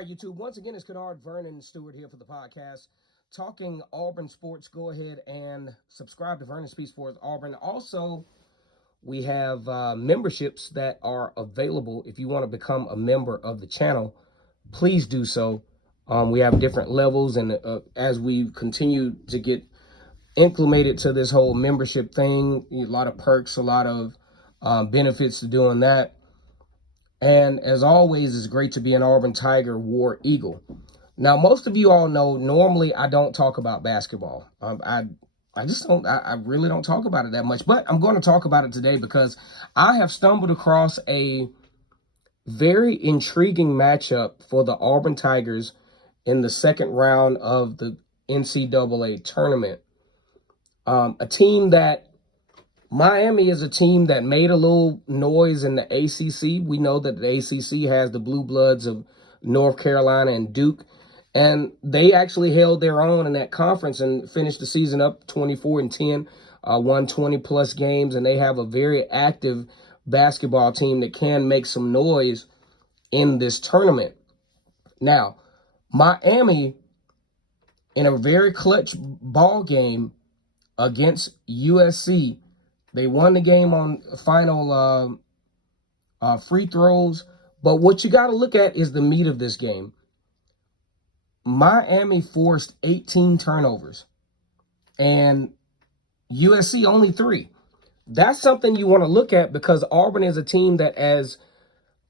right, YouTube. Once again, it's Kennard Vernon Stewart here for the podcast. Talking Auburn sports. Go ahead and subscribe to Vernon Speaks Sports Auburn. Also, we have memberships that are available. If you want to become a member of the channel, please do so. We have different levels, and as we continue to get acclimated to this whole membership thing, a lot of perks, a lot of benefits to doing that. And as always, it's great to be an Auburn Tiger War Eagle. Now, most of you all know, normally I don't talk about basketball. I really don't talk about it that much, but I'm going to talk about it today because I have stumbled across a very intriguing matchup for the Auburn Tigers in the second round of the NCAA tournament. A team that Miami is a team that made a little noise in the ACC. We know that the ACC has the blue bloods of North Carolina and Duke, and they actually held their own in that conference and finished the season up 24-10, won 20-plus games, and they have a very active basketball team that can make some noise in this tournament. Now, Miami, in a very clutch ball game against USC, they won the game on final free throws. But what you got to look at is the meat of this game. Miami forced 18 turnovers and USC only 3. That's something you want to look at because Auburn is a team that, as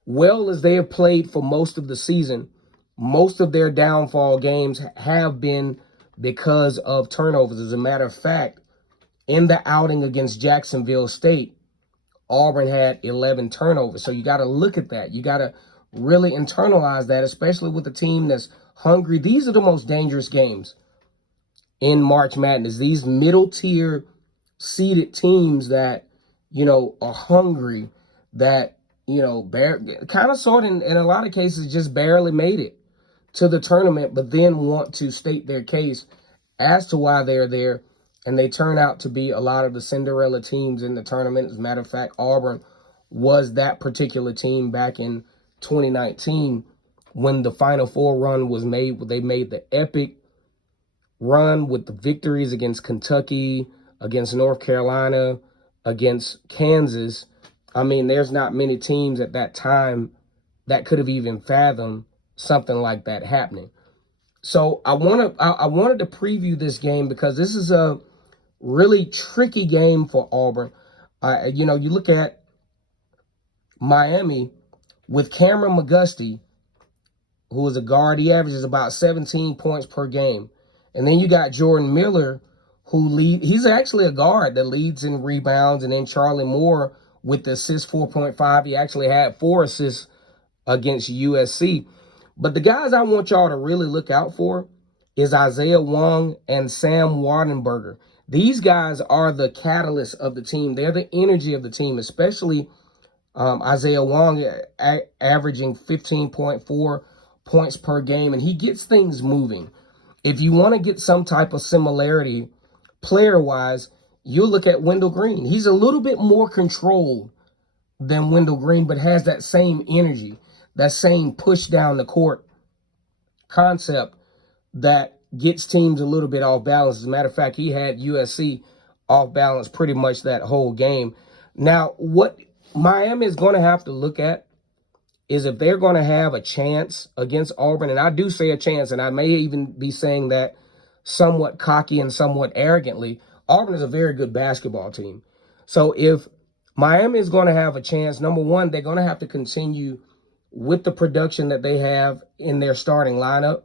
well as they have played for most of the season, most of their downfall games have been because of turnovers. As a matter of fact, in the outing against Jacksonville State, Auburn had 11 turnovers. So you got to look at that. You got to really internalize that, especially with a team that's hungry. These are the most dangerous games in March Madness. These middle-tier seeded teams that, are hungry, that, kind of sort of in a lot of cases just barely made it to the tournament, but then want to state their case as to why they're there. And they turn out to be a lot of the Cinderella teams in the tournament. As a matter of fact, Auburn was that particular team back in 2019 when the Final Four run was made. They made the epic run with the victories against Kentucky, against North Carolina, against Kansas. I mean, there's not many teams at that time that could have even fathomed something like that happening. So I wanted to preview this game because this is a really tricky game for Auburn. You look at Miami with Cameron McGusty, who is a guard. He averages about 17 points per game. And then you got Jordan Miller, he's actually a guard that leads in rebounds. And then Charlie Moore with the assist 4.5. He actually had 4 assists against USC. But the guys I want y'all to really look out for is Isaiah Wong and Sam Wardenberger. These guys are the catalyst of the team. They're the energy of the team, especially Isaiah Wong averaging 15.4 points per game, and he gets things moving. If you want to get some type of similarity player-wise, you look at Wendell Green. He's a little bit more controlled than Wendell Green, but has that same energy, that same push down the court concept that gets teams a little bit off balance. As a matter of fact, he had USC off balance pretty much that whole game. Now, what Miami is going to have to look at is if they're going to have a chance against Auburn, and I do say a chance, and I may even be saying that somewhat cocky and somewhat arrogantly, Auburn is a very good basketball team. So if Miami is going to have a chance, number one, they're going to have to continue with the production that they have in their starting lineup,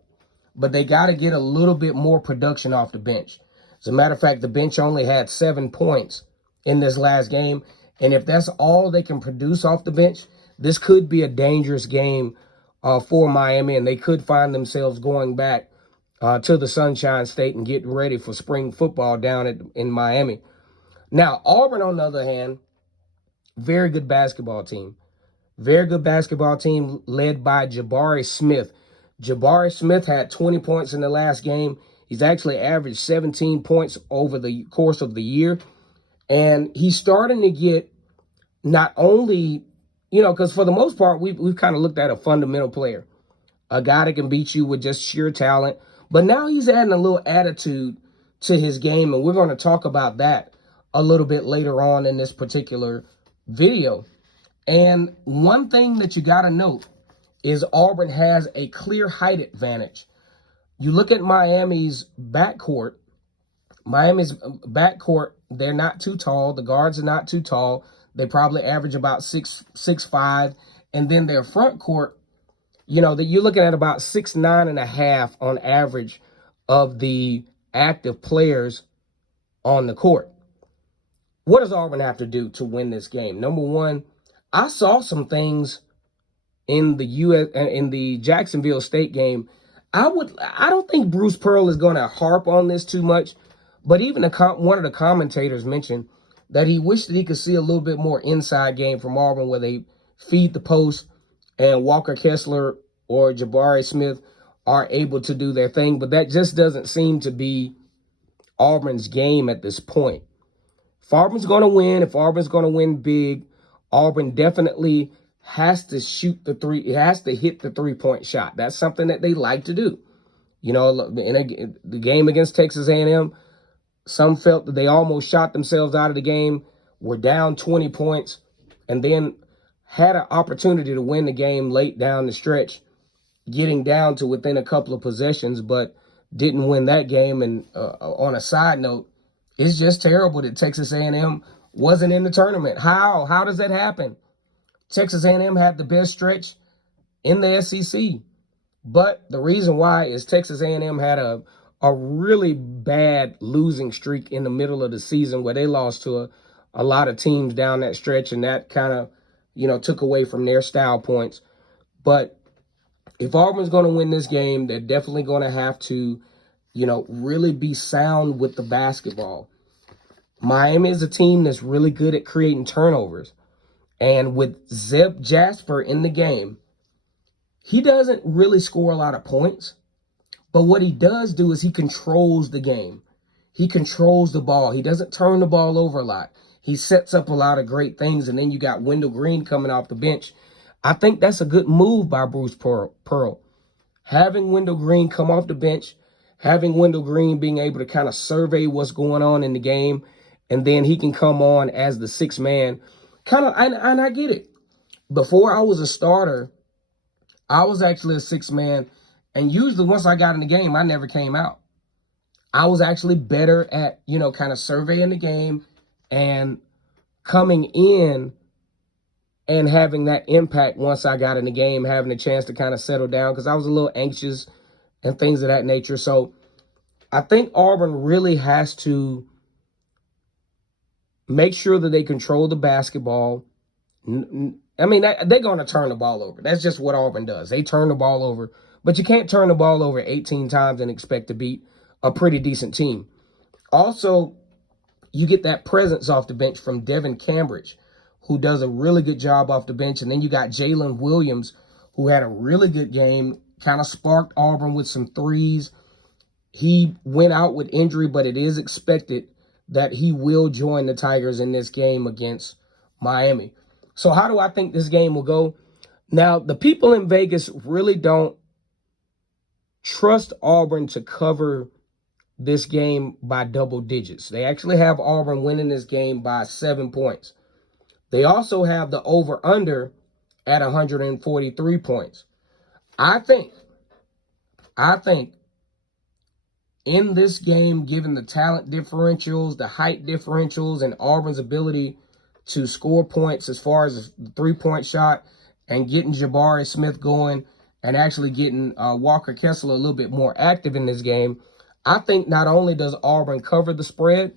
but they got to get a little bit more production off the bench. As a matter of fact, the bench only had 7 points in this last game, and if that's all they can produce off the bench, this could be a dangerous game for Miami, and they could find themselves going back to the Sunshine State and getting ready for spring football down in Miami. Now, Auburn, on the other hand, very good basketball team. Very good basketball team led by Jabari Smith. Jabari Smith had 20 points in the last game. He's actually averaged 17 points over the course of the year. And he's starting to get not only, because for the most part, we've kind of looked at a fundamental player. a guy that can beat you with just sheer talent. But now he's adding a little attitude to his game, and we're going to talk about that a little bit later on in this particular video. And one thing that you got to note is Auburn has a clear height advantage. You look at Miami's backcourt. They're not too tall. The guards are not too tall. They probably average about 6'5". And then their front court, that you're looking at about 6'9.5" on average of the active players on the court. What does Auburn have to do to win this game? Number one, I saw some things in the Jacksonville State game. I don't think Bruce Pearl is going to harp on this too much, but even one of the commentators mentioned that he wished that he could see a little bit more inside game from Auburn, where they feed the post and Walker Kessler or Jabari Smith are able to do their thing. But that just doesn't seem to be Auburn's game at this point. If Auburn's going to win, if Auburn's going to win big, Auburn definitely has to shoot the three. It has to hit the three-point shot. That's something that they like to do. In the game against Texas A&M, some felt that they almost shot themselves out of the game, were down 20 points, and then had an opportunity to win the game late down the stretch, getting down to within a couple of possessions, but didn't win that game. And on a side note, it's just terrible that Texas A&M wasn't in the tournament. How does that happen? Texas A&M had the best stretch in the SEC. But the reason why is Texas A&M had a really bad losing streak in the middle of the season, where they lost to a lot of teams down that stretch, and that kind of, took away from their style points. But if Auburn's going to win this game, they're definitely going to have to, really be sound with the basketball. Miami is a team that's really good at creating turnovers. And with Zeb Jasper in the game, he doesn't really score a lot of points. But what he does do is he controls the game. He controls the ball. He doesn't turn the ball over a lot. He sets up a lot of great things. And then you got Wendell Green coming off the bench. I think that's a good move by Bruce Pearl. Having Wendell Green come off the bench, having Wendell Green being able to kind of survey what's going on in the game, and then he can come on as the sixth man. And I get it. Before I was a starter, I was actually a sixth man. And usually once I got in the game, I never came out. I was actually better at, kind of surveying the game and coming in and having that impact once I got in the game, having a chance to kind of settle down, because I was a little anxious and things of that nature. So I think Auburn really has to make sure that they control the basketball. I mean, they're going to turn the ball over. That's just what Auburn does. They turn the ball over. But you can't turn the ball over 18 times and expect to beat a pretty decent team. Also, you get that presence off the bench from Devin Cambridge, who does a really good job off the bench. And then you got Jalen Williams, who had a really good game, kind of sparked Auburn with some threes. He went out with injury, but it is expected that he will join the Tigers in this game against Miami. So how do I think this game will go? Now, the people in Vegas really don't trust Auburn to cover this game by double digits. They actually have Auburn winning this game by 7 points. They also have the over-under at 143 points. I think in this game, given the talent differentials, the height differentials, and Auburn's ability to score points as far as the three-point shot and getting Jabari Smith going and actually getting Walker Kessler a little bit more active in this game, I think not only does Auburn cover the spread,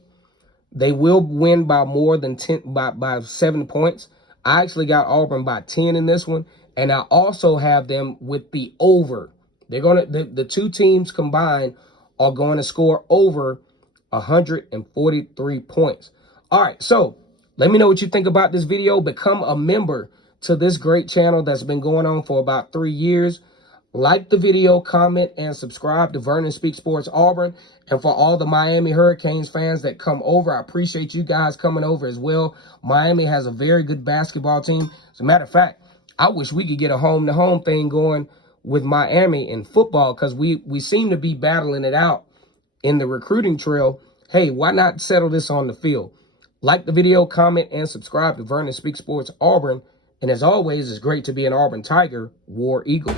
they will win by more than 7 points. I actually got Auburn by 10 in this one, and I also have them with the over. The two teams combined are going to score over 143 points. All right, so let me know what you think about this video. Become a member to this great channel that's been going on for about 3 years. Like the video, comment, and subscribe to Vernon Speaks Sports Auburn. And for all the Miami Hurricanes fans that come over, I appreciate you guys coming over as well. Miami has a very good basketball team. As a matter of fact, I wish we could get a home-to-home thing going with Miami in football, because we seem to be battling it out in the recruiting trail. Hey, why not settle this on the field? Like the video, comment, and subscribe to Vernon Speaks Sports Auburn. And as always, it's great to be an Auburn Tiger, War Eagle.